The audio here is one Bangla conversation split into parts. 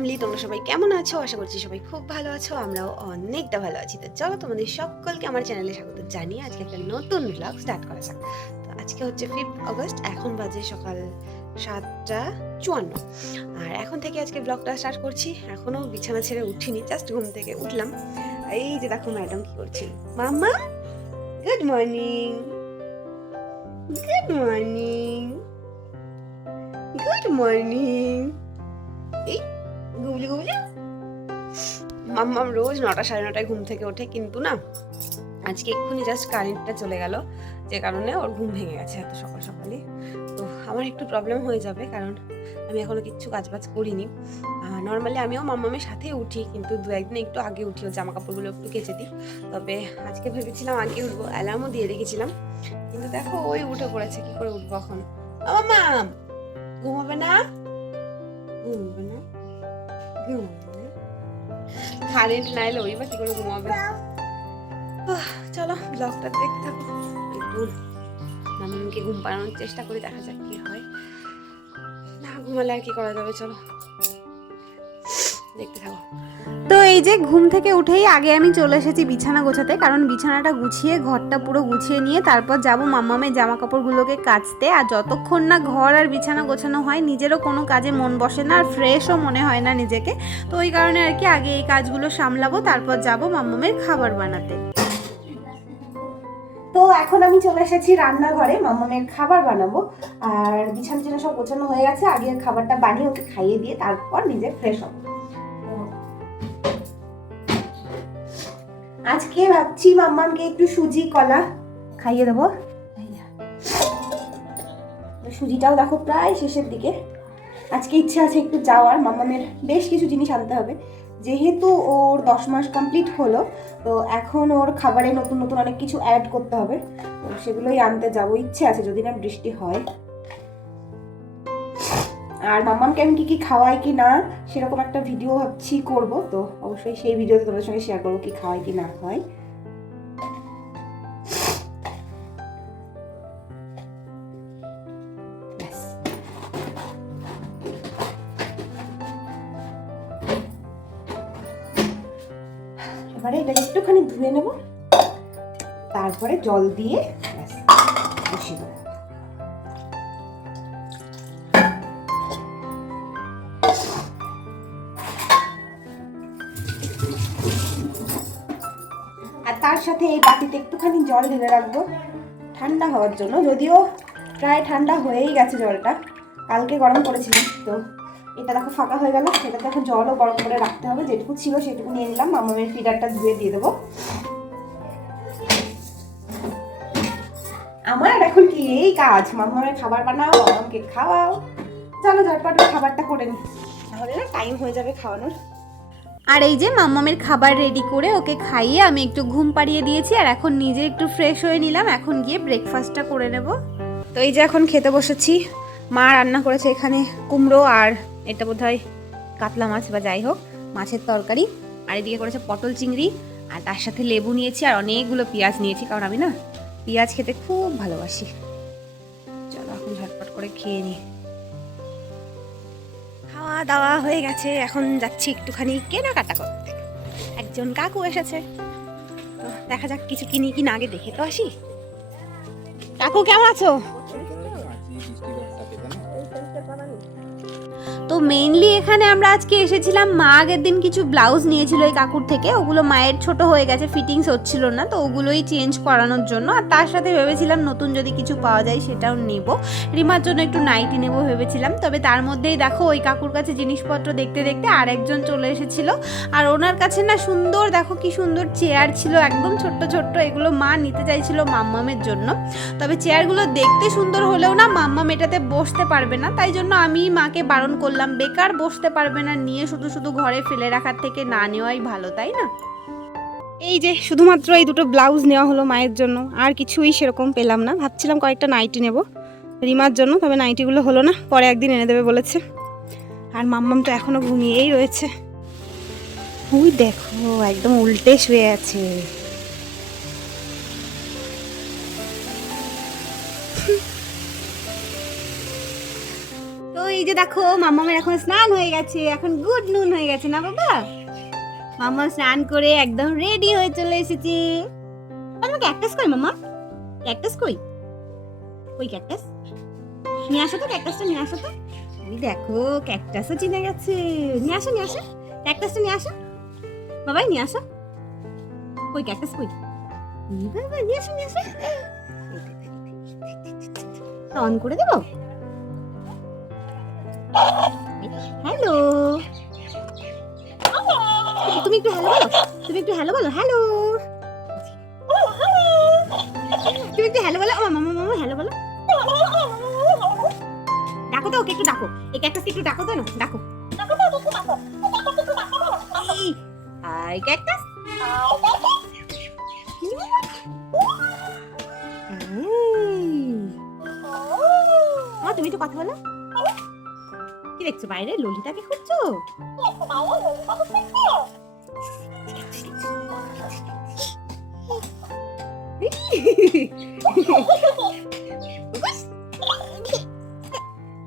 ফ্যামিলি তোমরা সবাই কেমন আছো? আশা করছি সবাই খুব ভালো আছো, আমরাও অনেকটা ভালো আছি। তো চলো তোমাদের সকলকে আমার চ্যানেলে স্বাগত জানিয়ে আজকে একটা নতুন ব্লগ স্টার্ট করা যাক। তো আজকে হচ্ছে ফিফথ অগস্ট এখন বাজে সকাল সাতটা চুয়ান্ন। আর এখন থেকে আজকে ব্লগটা স্টার্ট করছি। এখনও বিছানা ছেড়ে উঠিনি জাস্ট ঘুম থেকে উঠলাম। এই যে দেখো ম্যাডাম কি করছি। Mamma good morning good morning good morning এই গুবলি গুবলি? মাম্মাম রোজ নটা সাড়ে নটায় ঘুম থেকে ওঠে, কিন্তু না, আজকে এক্ষুনি জাস্ট কারেন্টটা চলে গেল, যে কারণে ওর ঘুম ভেঙে গেছে এত সকাল সকালে তো আমার একটু প্রবলেম হয়ে যাবে, কারণ আমি এখনও কিচ্ছু কাজবাজ করিনি। নর্মালি আমিও মাম্মামের সাথেই উঠি, কিন্তু দু একদিন একটু আগে উঠি, ওর জামা কাপড়গুলো একটু কেচে দিই। তবে আজকে ভেবেছিলাম আগে উঠবো অ্যালার্মও দিয়ে রেখেছিলাম, কিন্তু দেখো ওই উঠে পড়েছে, কি করে উঠবো এখন? মাম ঘুমাবে না ঘুমাবে না? ঘুমাবে না? কারেন্ট না এলে ওই বা কি করে ঘুমাবে। চলো ব্লগটা দেখতে থাকো। একটু মামিকে ঘুম পাড়ানোর চেষ্টা করি দেখা যাক কি হয়। না ঘুমালে আর কি করা যাবে চলো। দেখতে থাকো। তো এই যে ঘুম থেকে উঠেই আগে আমি চলে এসেছি বিছানা গোছাতে, কারণ বিছানাটা গুছিয়ে, ঘরটা পুরো গুছিয়ে নিয়ে তারপর যাব মাম্মামের জামা কাপড়গুলোকে কাচতে। আর যতক্ষণ না ঘর আর বিছানা গোছানো হয়, নিজেরও কোনো কাজে মন বসে না, আর ফ্রেশও মনে হয় না নিজেকে। তো ওই কারণে আর কি আগে এই কাজগুলো সামলাবো, তারপর যাব মাম্মামের খাবার বানাতে। তো এখন আমি চলে এসেছি রান্নাঘরে মাম্মামের খাবার বানাবো। আর বিছানা সব গোছানো হয়ে গেছে, আগে খাবারটা বানিয়ে ওকে খাইয়ে দিয়ে তারপর নিজে ফ্রেশ হব। আজকে ভাবছি মাম্মামকে একটু সুজি, কলা খাইয়ে দেবো। সুজিটাও দেখো প্রায় শেষের দিকে। আজকে ইচ্ছে আছে একটু যাওয়ার। মাম্মামের বেশ কিছু জিনিস আনতে হবে। যেহেতু ওর দশ মাস কমপ্লিট হলো, তো এখন ওর খাবারে নতুন নতুন অনেক কিছু অ্যাড করতে হবে। তো সেগুলোই আনতে যাব। ইচ্ছে আছে যদি না বৃষ্টি হয়। আর মাম্মামকে আমি কী কী খাওয়াই কি না, সেরকম একটা ভিডিও ভাবছি করব, তো অবশ্যই সেই ভিডিওতে তোমাদের সঙ্গে শেয়ার করব কি খাওয়াই কি না খাওয়াই। এবারে এটাকে একটুখানি ধুয়ে নেব, তারপরে জল দিয়ে বসিয়ে দেবো সাথে এই বাটিতে একটুখানি জল ঢেলে রাখব। ঠান্ডা হওয়ার জন্য, যদিও প্রায় ঠান্ডা হয়েই গেছে জলটা। কালকে গরম করেছিলাম তো। এটা দেখো ফাঁকা হয়ে গেল, সেটাতে এখন জলও গরম করে রাখতে হবে। যেটুকু ছিল সেটুকু নিয়ে নিলাম, মামামের ফিডারটা ধুয়ে দিয়ে দেবো। আমার এখন কি এই কাজ? মামামের খাবার বানাও, মামামকে খাওয়াও। চলো ঝটপট খাবারটা করে নি। তাহলে না টাইম হয়ে যাবে খাওয়ানোর। আর এই যে মাম্মামের খাবার রেডি করে ওকে খাইয়ে আমি একটু ঘুম পাড়িয়ে দিয়েছি, আর এখন নিজে একটু ফ্রেশ হয়ে নিলাম। এখন গিয়ে ব্রেকফাস্টটা করে নেব। তো এই যে এখন খেতে বসেছি। মা রান্না করেছে এখানে কুমড়ো আর এটা বোধ হয় কাতলা মাছ বা যাই হোক, মাছের তরকারি। আর এদিকে করেছে পটল চিংড়ি, আর তার সাথে লেবু নিয়েছি আর অনেকগুলো পেঁয়াজ নিয়েছি, কারণ আমি না পেঁয়াজ খেতে খুব ভালোবাসি। চলো এখন ঝটপট করে খেয়ে নিই। খাওয়া দাওয়া হয়ে গেছে। এখন যাচ্ছি একটুখানি কেনাকাটা করতে। একজন কাকু এসেছে। তো দেখা যাক কিছু কিনি কিনা আগে দেখে তো আসি। কাকু কেমন আছো? তো মেইনলি এখানে আমরা আজকে এসেছিলাম, মা আগের দিন কিছু ব্লাউজ নিয়েছিল এই কাকুর থেকে। ওগুলো মায়ের ছোট হয়ে গেছে ফিটিংস হচ্ছিল না, তো ওগুলোই চেঞ্জ করানোর জন্য। আর তার সাথে ভেবেছিলাম নতুন যদি কিছু পাওয়া যায় সেটাও নেব। রিমার জন্য একটু নাইটি নেব ভেবেছিলাম, তবে তার মধ্যেই দেখো ওই কাকুর কাছে জিনিসপত্র দেখতে দেখতে আরেকজন চলে এসেছিল। আর ওনার কাছে না সুন্দর, দেখো কি সুন্দর চেয়ার ছিল, একদম ছোট্ট ছোট্ট। এগুলো মা নিতে চাইছিল মাম্মামের জন্য। তবে চেয়ারগুলো দেখতে সুন্দর হলেও না মাম্মাম এটাতে বসতে পারবে না। তাই জন্য আমি মাকে বারণ করলাম, বেকার বসতে পারবে না, নিয়ে শুধু শুধু ঘরে ফেলে রাখার থেকে না নেওয়াই ভালো, তাই না? এই যে, শুধুমাত্র এই দুটো ব্লাউজ নেওয়া হলো মায়ের জন্য, আর কিছুই সেরকম পেলাম না। ভাবছিলাম কয়েকটা নাইটি নেব। রিমার জন্য, তবে নাইটিগুলো হলো না, পরে একদিন এনে দেবে বলেছে। আর মাম্মাম তো এখনও ঘুমিয়েই রয়েছে। ওই দেখো একদম উল্টে শুয়ে আছে। এই যে দেখো মামামের এখন স্নান হয়ে গেছে এখন গুড নুন হয়ে গেছে না বাবা মামা স্নান করে একদম রেডি হয়ে চলে এসেছে আমার ক্যাকটাস কই মামা ক্যাকটাস কই কই ক্যাকটাস নিয়ে আসো তো ক্যাকটাসটা নিয়ে আসো তো ওই দেখো ক্যাকটাসও চিনে গেছে নিয়ে আসো নিয়ে আসো ক্যাকটাসটা নিয়ে আসো বাবাই নিয়ে আসো কই ক্যাকটাস কই বাবা নিয়ে আসো নিয়ে আসো অন করে দেবো হ্যালো তুমি একটু হ্যালো বলো। তুমি একটু হ্যালো বলো। হ্যালো তুমি একটু হ্যালো বলো। মামা মামা হ্যালো বলো। ডাকো তো ওকে, একটু ডাকো। এই ক্যাকটাসকে একটু ডাকো তো না। ডাকো। আই ক্যাকটাস মা তুমি তো কথা বলো। দেখছ বাইরে? ললিতাকে খুঁজছো?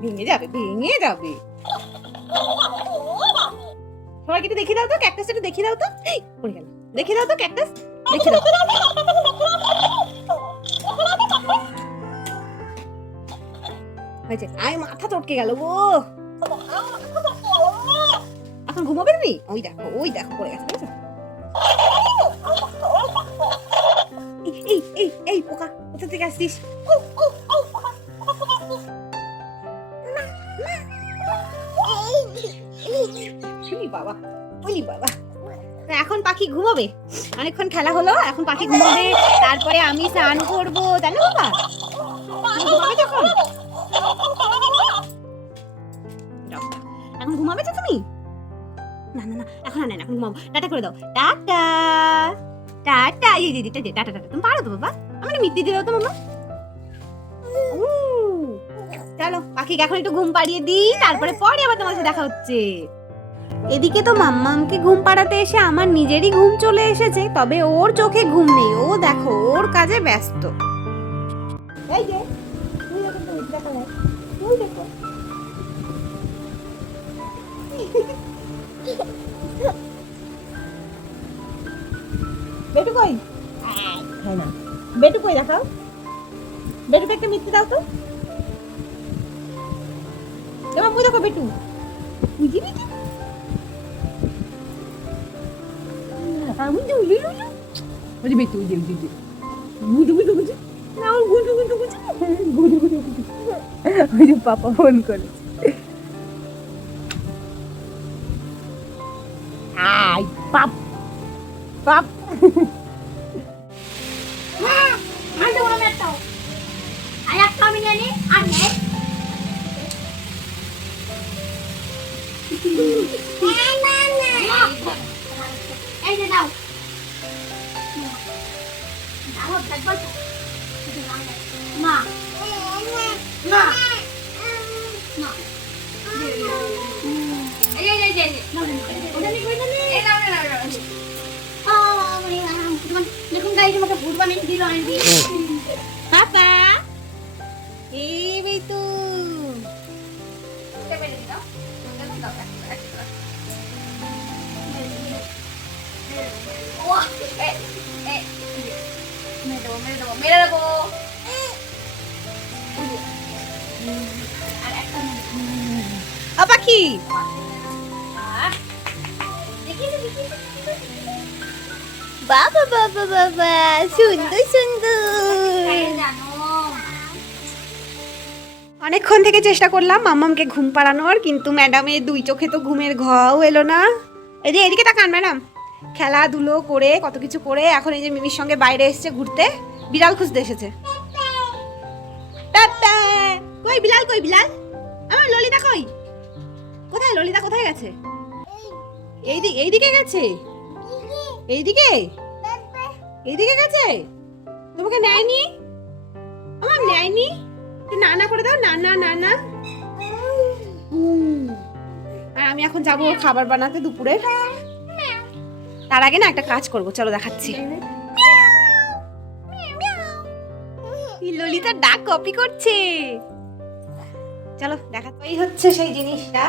ভেঙে যাবে ভেঙে যাবে। সবাইকে একটু দেখিয়ে দাও তো ক্যাকটাস একটু দেখিয়ে দাও তো। পড়ে গেল। দেখিয়ে দাও তো ক্যাকটাস দেখিয়ে দাও। হয়েছে। আয়, মাথা চটকে গেল গো। ঘুমাবে তুমি ওই দেখো ওই দেখো পড়ে গেছে দেখেছ? এই, এই এই পোকা কোথা থেকে আসছিস? বাবা ওলি বাবা। এখন পাখি ঘুমাবে? অনেকক্ষণ খেলা হলো এখন পাখি ঘুমাবে তারপরে আমি স্নান করব তাই না বাবা ঘুমাবে যখন? এখন ঘুমাবে তো তুমি? না না না, এখন না এখন ঘুমাবো। টাটা করে দাও। টাটা। টাটা। এই দিদি টাটা টাটা টাটা। তুমি পারো তো, বাবা? আমার মিত্তি দিয়ে দাও তো, মামা। চলো, পাখিকে এখন একটু ঘুম পাড়িয়ে দিই, তারপরে পরে আবার তোমার সাথে দেখা হচ্ছে। এদিকে তো মাম্মামকে ঘুম পাড়াতে এসে আমার নিজেরই ঘুম চলে এসেছে, তবে ওর চোখে ঘুম নেই। ও দেখো, ওর কাজে ব্যস্ত। এই যে, তুই দেখো তুই দেখো। বেটু কই দেখাও? বেটুকে একটা মিথ্যে দাও তো। এবার মুই দেখো বেটু। বুঝি বেটু আমি তো উলি উলি বেটু যে যে যে পাপা ফোন করে। আই, পাপ। পাপ। আমি জানি আর নেই। এই যে দাও। মা। মা। মা। দেখুন গাইস আমাকে ভূত বানিয়ে দিল পাপা এই বেটু মেরে দেবো আ পাখি বাবা বাবা বাবা সুন্দর সুন্দর অনেকক্ষণ থেকে চেষ্টা করলাম মাম্মামকে ঘুম পাড়ানোর, কিন্তু ম্যাডামের দুই চোখে তো ঘুমের ঘাও এলো না। এদিকে এদিকে তাকান ম্যাডাম। খেলাধুলো করে, কত কিছু করে, এখন এই যে মিমির সঙ্গে বাইরে এসেছে ঘুরতে বিড়াল খুঁজতে এসেছে। কই বিলাল কই বিলাল? আমার ললিতা কই? কোথায়? ললিতা কোথায় গেছে? এইদিকে এইদিকে গেছে? এইদিকে? এইদিকে গেছে? তোমাকে নেয়নি? আমার নেয়নি? না না করে দাও না না না না। আর আমি এখন যাব খাবার বানাতে দুপুরে। তার আগে না একটা কাজ করব, চলো দেখাচ্ছি। ললিতা ডাক কপি করছে। চলো দেখা এই হচ্ছে সেই জিনিসটা,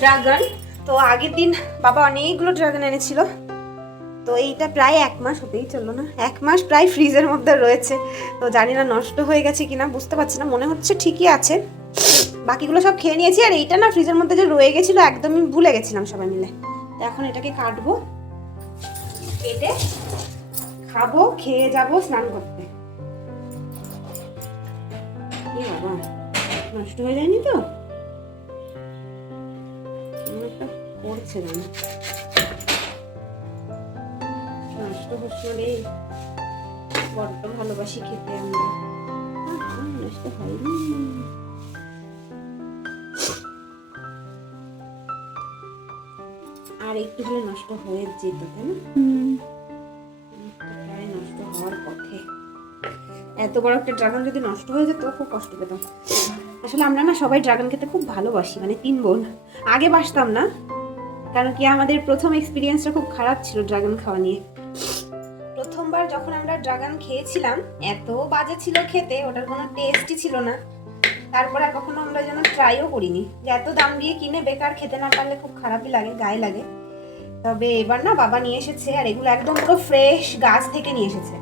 ড্রাগন। তো আগের দিন বাবা অনেকগুলো ড্রাগন এনেছিল। তো এইটা প্রায় এক মাস হতেই চলল না। এক মাস প্রায় ফ্রিজের মধ্যে রয়েছে। তো জানি না নষ্ট হয়ে গেছে কিনা, বুঝতে পারছি না। মনে হচ্ছে ঠিকই আছে। বাকিগুলো সব খেয়ে নিয়েছি, আর এইটা না ফ্রিজের মধ্যে যে রয়ে গেছিল, একদমই ভুলে গেছিলাম সবাই মিলে। তো এখন এটাকে কাটবো, কেটে খাব, খেয়ে যাব, স্নান করতে। নষ্ট হয়ে যায়নি তো? করছে যেন। বড্ড ভালোবাসি খেতে আমরা। নষ্ট হয়নি আর একটু হলে নষ্ট হয়ে যেত তাই না? প্রায় নষ্ট হওয়ার পথে। এত বড় একটা ড্রাগন যদি নষ্ট হয়ে যেত খুব কষ্ট পেতাম। আসলে আমরা না সবাই ড্রাগন খেতে খুব ভালোবাসি মানে তিন বোন। আগে বাসতাম না কারণ কি আমাদের প্রথম এক্সপিরিয়েন্সটা খুব খারাপ ছিল ড্রাগন খাওয়া নিয়ে। ড্রাগন খেয়েছিলাম, এত বাজে ছিল খেতে, ওটার কোনো টেস্টই ছিল না। তারপরে আর কখনো আমরা যেন ট্রাইও করিনি। যে এত দাম দিয়ে কিনে বেকার খেতে না পারলে খুব খারাপই লাগে, গায়ে লাগে। তবে এবার না বাবা নিয়ে এসেছে, আর এগুলো একদম পুরো ফ্রেশ গাছ থেকে নিয়ে এসেছে।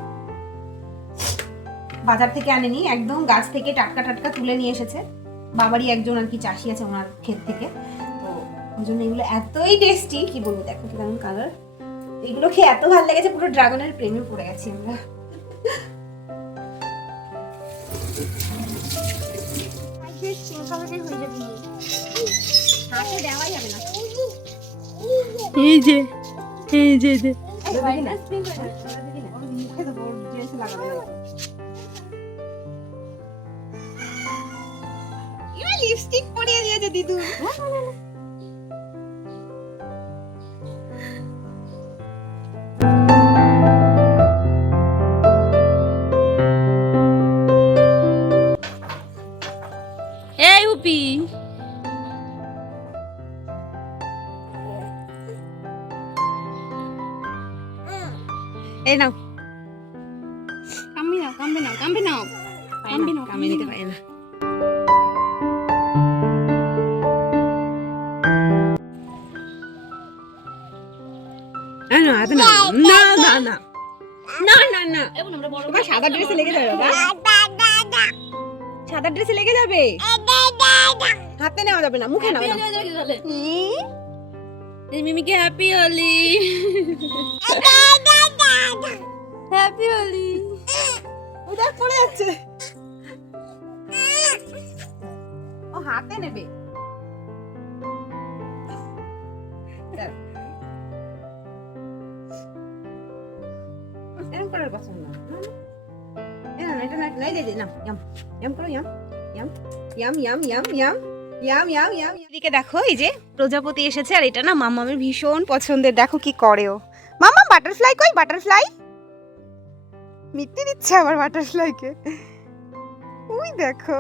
বাজার থেকে আনেনি, একদম গাছ থেকে টাটকা টাটকা তুলে নিয়ে এসেছে। বাবারই একজন আর কি চাষি আছে ওনার ক্ষেত থেকে। তো ওই জন্য এগুলো এতই টেস্টি কি বলব, দেখো কি কেমন কালার এগুলো খেয়ে এত ভালো লেগেছে পুরো ড্রাগনের প্রেমে পড়ে গেছি আমরা। হাতে দেওয়া এই যে এই যে। যে মুখে দেবো ড্রেসে লাগাবে লিপস্টিক পরিয়ে দিয়েছে দিদু। এই নাও। কামবি নাও কামবে নাও কামবে নাও। কামবে নাও কামে নিতে পারে না। না না না। না না না। না না তোমার সাদা ড্রেসে লেগে যাবে বাবা। সাদা ড্রেসে লেগে যাবে? হাতে নেওয়া যাবে না মুখে নাও মিমিকে হ্যাপি হোলি। দেখো। এই যে প্রজাপতি এসেছে, আর এটা না মামামের ভীষণ পছন্দের। দেখো কি করে ও। মামা বাটারফ্লাই কই? বাটারফ্লাই মিট্টি দিচ্ছে আবার বাটারফ্লাইকে। ওই দেখো।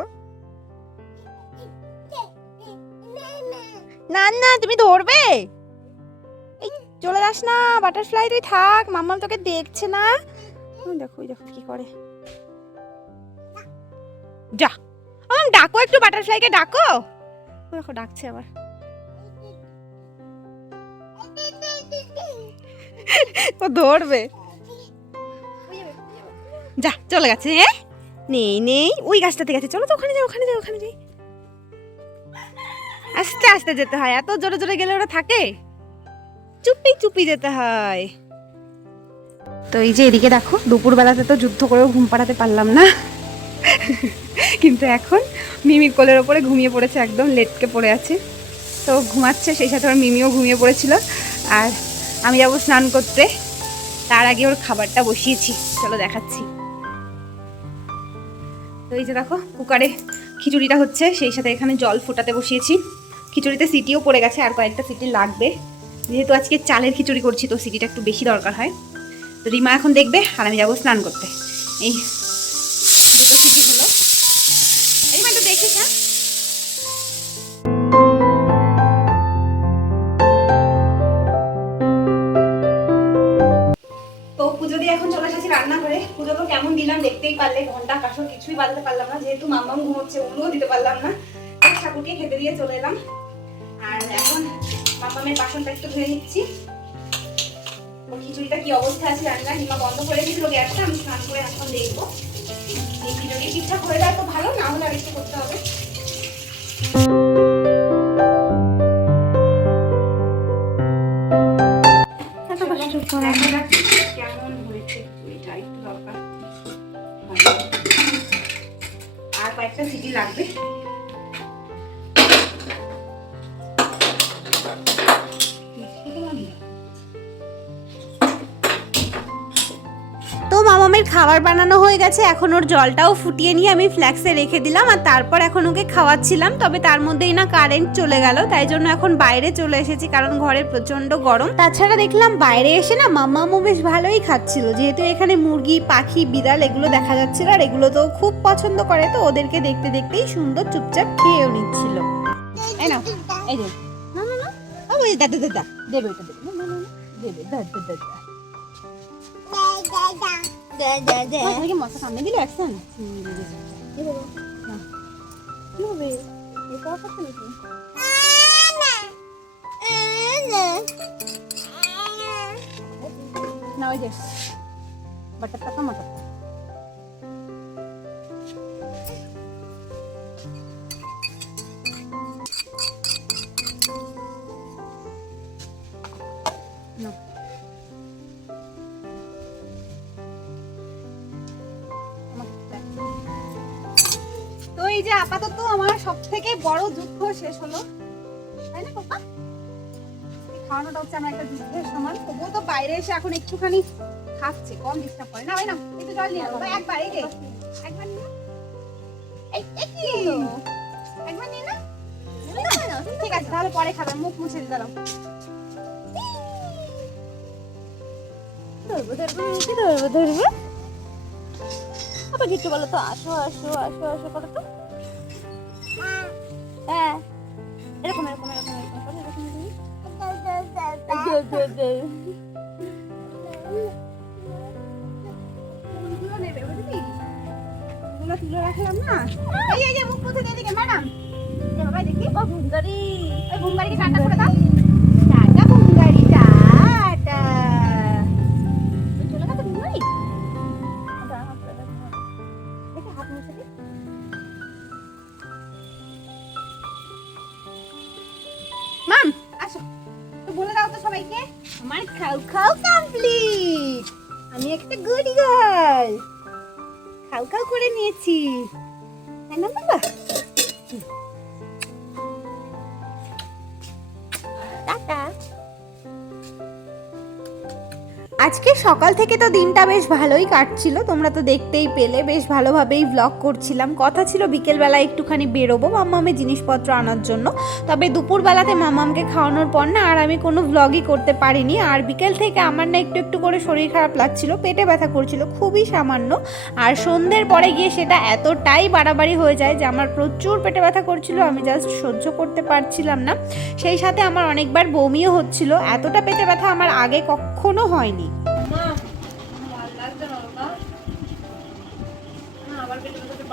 না না, তুমি ধরবে। এই, চলে যাস না, বাটারফ্লাই, তুই থাক মাম্মা তোকে দেখছে না। দেখো, ওই দেখো কি করে। যা। আম ডাকো একটু বাটারফ্লাইকে, ডাকো। দেখো, ডাকছে আবার। ও ধরবে। যা, চলে গেছে হ্যাঁ? নেই নেই, ওই গাছটাতে গেছে। চলো তো, ওখানে যাই ওখানে যাই ওখানে যাই। আস্তে আস্তে যেতে হয়, এত জোরে জোরে গেলে ওরা থাকে। চুপি চুপি যেতে হয়। তো এই যে এদিকে দেখো, দুপুরবেলাতে তো যুদ্ধ করেও ঘুম পাড়াতে পারলাম না। কিন্তু এখন মিমির কোলের ওপরে ঘুমিয়ে পড়েছে, একদম লেটকে পড়ে আছে। তো ঘুমাচ্ছে, সেই সাথে ওর মিমিও ঘুমিয়ে পড়েছিল। আর আমি যাব স্নান করতে। তার আগে ওর খাবারটা বসিয়েছি। চলো দেখাচ্ছি। তো এই যে দেখো, কুকারে খিচুড়িটা হচ্ছে, সেই সাথে এখানে জল ফোটাতে বসিয়েছি। খিচুড়িতে সিটিও পড়ে গেছে, আর কয়েকটা সিটি লাগবে। যেহেতু আজকে চালের খিচুড়ি করছি, তো সিটিটা একটু বেশি দরকার হয়। তো রিমা এখন দেখবে, আর আমি যাব স্নান করতে। এই দেখতেই পারলে ঘণ্টা কাশো কিছুই বাঁধতে পারলাম না। যেহেতু মাম্মাম ঘুমোচ্ছে ওগুলোও দিতে পারলাম না। ঠাকুরকে খেতে দিয়ে চলে এলাম। আর এখন মামামের বাসনটা একটু ধুয়ে নিচ্ছি। ওর খিচুড়িটা কি অবস্থা আছে জানি না হিমা বন্ধ করে দিয়েছিল গ্যাসটা আমি স্নান করে এখন দেখব। এই খিচুড়ি ঠিকঠাক হয়ে যায় তো ভালো না হলে আরেকটু করতে হবে। কয়েকটা সিটি লাগবে। তো মামামের খাবার বানানো হয়ে গেছে। এখন ওর জলটাও ফুটিয়ে নিয়ে আমি ফ্ল্যাক্সে রেখে দিলাম আর তারপর এখন ওকে খাওয়াচ্ছিলাম। তবে তার মধ্যেই না কারেন্ট চলে গেল, তাই জন্য এখন বাইরে চলে এসেছি কারণ ঘরে প্রচণ্ড গরম। তাছাড়া দেখলাম বাইরে এসে না মামামও বেশ ভালোই খাচ্ছিল। যেহেতু এখানে মুরগি, পাখি, বিড়াল এগুলো দেখা যাচ্ছিল আর এগুলো তো খুব পছন্দ করে, তো ওদেরকে দেখতে দেখতেই সুন্দর চুপচাপ খেয়েও নিচ্ছিল। এই নাও, এই যে। না না না। দাদা দাদা দেবে ওটা দেবে। না না না, দেবে দাদা দাদা তোমাকে মশা কামড়ে দিল একসান কি হবে? এটা খাচ্ছে নাকি? না। ওই যে। বাটার টাকা মাটার বড় দুঃখ শেষ হলো। তাই না, পাপা? খাওয়ানোটা হচ্ছে আমার একটা যুদ্ধের সমান। তবুও তো বাইরে এসে এখন একটুখানি খাচ্ছে, কম ডিস্টার্ব করে। না ভাই না একটু জল নিয়ে আনো একবার, এই একবার নিয়ে একবার নিয়ে না ঠিক আছে, তাহলে পরে খাবে, মুখ মুছে দিয়ে দাঁড়াও। ধরবো ধরবো ধরবো ধরবো। আবার একটু বলো তো, আসো আসো আসো আসো করো তো হ্যাঁ এরকম রাখলাম না। মুখ মুছে দিয়ে দিকে, ম্যাডাম। এই বাবা, দেখি। ওই ভুঙ্গারিকে টাটা করে দাও। আমার খাও খাও কমপ্লিট আমি একটা গুড গার্ল খাও খাও করে নিয়েছি। তাই না বাবা? আজকে সকাল থেকে তো দিনটা বেশ ভালোই কাটছিল, তোমরা তো দেখতেই পেলে, বেশ ভালোভাবেই ব্লগ করছিলাম। কথা ছিল বিকেলবেলা একটুখানি বেরোবো মাম্মামে জিনিসপত্র আনার জন্য, তবে দুপুরবেলাতে মামামকে খাওয়ানোর পর না আর আমি কোনো ভ্লগই করতে পারিনি। আর বিকেল থেকে আমার না একটু একটু করে শরীর খারাপ লাগছিল, পেটে ব্যথা করছিল, খুবই সামান্য। আর সন্ধ্যের পরে গিয়ে সেটা এতটাই বাড়াবাড়ি হয়ে যায় যে আমার প্রচুর পেটে ব্যথা করছিল, আমি জাস্ট সহ্য করতে পারছিলাম না। সেই সাথে আমার অনেকবার বমিও হচ্ছিল, এতটা পেটে ব্যথা আমার আগে কখনো হয়নি।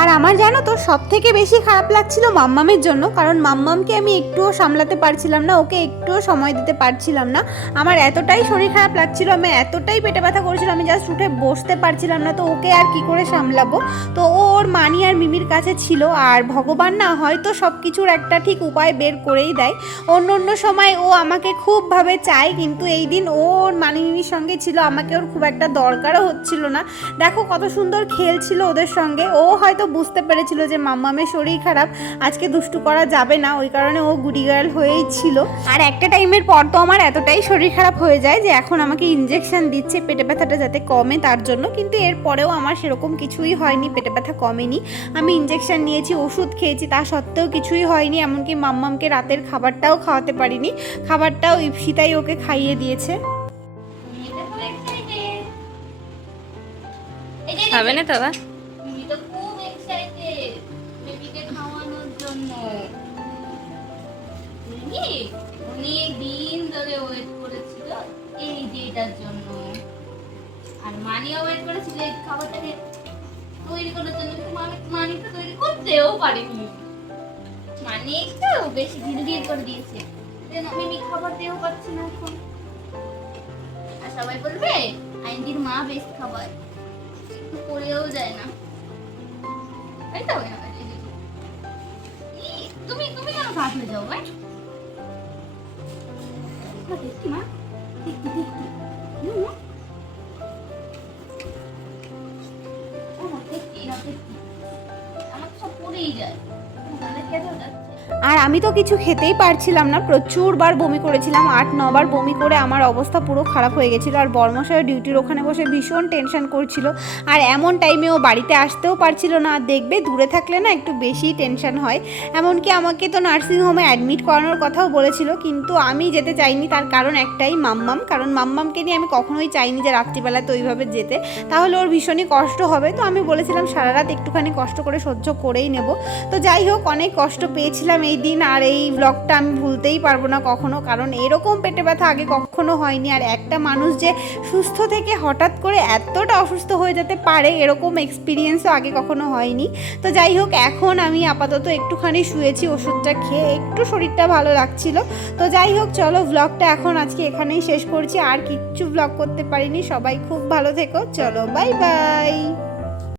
আর আমার জানো তো সব থেকে বেশি খারাপ লাগছিল মাম্মামের জন্য, কারণ মাম্মামকে আমি একটুও সামলাতে পারছিলাম না, ওকে একটুও সময় দিতে পারছিলাম না। আমার এতটাই শরীর খারাপ লাগছিল, আমি এতটাই পেটে ব্যথা করেছিল, আমি জাস্ট উঠে বসতে পারছিলাম না, তো ওকে আর কি করে সামলাবো? তো ও ওর মানি আর মিমির কাছে ছিল, আর ভগবান না হয়তো সব কিছুর একটা ঠিক উপায় বের করেই দেয়। অন্য অন্য সময় ও আমাকে খুবভাবে চায়, কিন্তু এই দিন ও ওর মানি মিমির সঙ্গে ছিল, আমাকে ওর খুব একটা দরকারও হচ্ছিল না। দেখো কত সুন্দর খেলছিল ওদের সঙ্গে, ও হয়তো বুঝতে পেরেছিল যে মাম্মামের শরীর খারাপ, আজকে দুষ্টু করা যাবে না, ওই কারণে ও গুডি গার্ল হয়েই ছিল। আর একটা টাইমের পর তো আমার এতটাই শরীর খারাপ হয়ে যায় যে এখন আমাকে ইঞ্জেকশন দিচ্ছে, পেটে ব্যথাটা যাতে কমে তার জন্য, কিন্তু এরপরেও আমার সেরকম কিছুই হয়নি, পেটে ব্যথা কমেনি। আমি ইঞ্জেকশন নিয়েছি, ওষুধ খেয়েছি, তা সত্ত্বেও কিছুই হয়নি, এমনকি মাম্মামকে রাতের খাবারটাও খাওয়াতে পারিনি। খাবারটাও ইপসিতাই ওকে খাইয়ে দিয়েছে। খাবে না তো তৈরি করার জন্য, কিন্তু তৈরি করতেও পারেনি। মানে বেশি ধীরে করে দিয়েছে। মিমি খাবার দিয়েও পাচ্ছে না এখন। আর সবাই বলবে মা বেশ খাবার। একটু করেও যায় না। তাই তুমি তুমি কেন কাজ হয়ে যাও, ভাই? মা। দেখি দেখি আমার সব পড়েই যায়। তাহলে কেন যাচ্ছে? আর আমি তো কিছু খেতেই পারছিলাম না। প্রচুরবার বমি করেছিলাম। আট, নবার বমি করে আমার অবস্থা পুরো খারাপ হয়ে গেছিল। আর বর্মশায় ডিউটির ওখানে বসে ভীষণ টেনশন করছিল। আর এমন টাইমে ও বাড়িতে আসতেও পারছিল না। আর দেখবে দূরে থাকলে না একটু বেশি টেনশন হয়। এমনকি আমাকে তো নার্সিংহোমে অ্যাডমিট করানোর কথাও বলেছিল। কিন্তু আমি যেতে চাইনি। তার কারণ একটাই, মাম্মাম। কারণ মাম্মামকে নিয়ে আমি কখনোই চাইনি যে রাত্রিবেলা তো ওইভাবে যেতে। তাহলে ওর ভীষণই কষ্ট হবে। তো আমি বলেছিলাম সারা রাত একটুখানি কষ্ট করে সহ্য করেই নেব। তো যাই হোক, অনেক কষ্ট পেয়েছিলাম এই দিন আর এই ব্লগটা আমি ভুলতেই পারব না কখনো, কারণ এরকম পেটে ব্যথা আগে কখনো হয়নি। আর একটা মানুষ যে সুস্থ থেকে হঠাৎ করে এতটা অসুস্থ হয়ে যেতে পারে, এরকম এক্সপিরিয়েন্সও আগে কখনো হয়নি। তো যাই হোক, এখন আমি আপাতত একটুখানি শুয়েছি, ওষুধটা খেয়ে একটু শরীরটা ভালো লাগছিল। তো যাই হোক, চলো ব্লগটা এখন আজকে এখানেই শেষ করছি। আর কিচ্ছু ব্লগ করতে পারিনি, সবাই খুব ভালো থেকো। চলো বাই বাই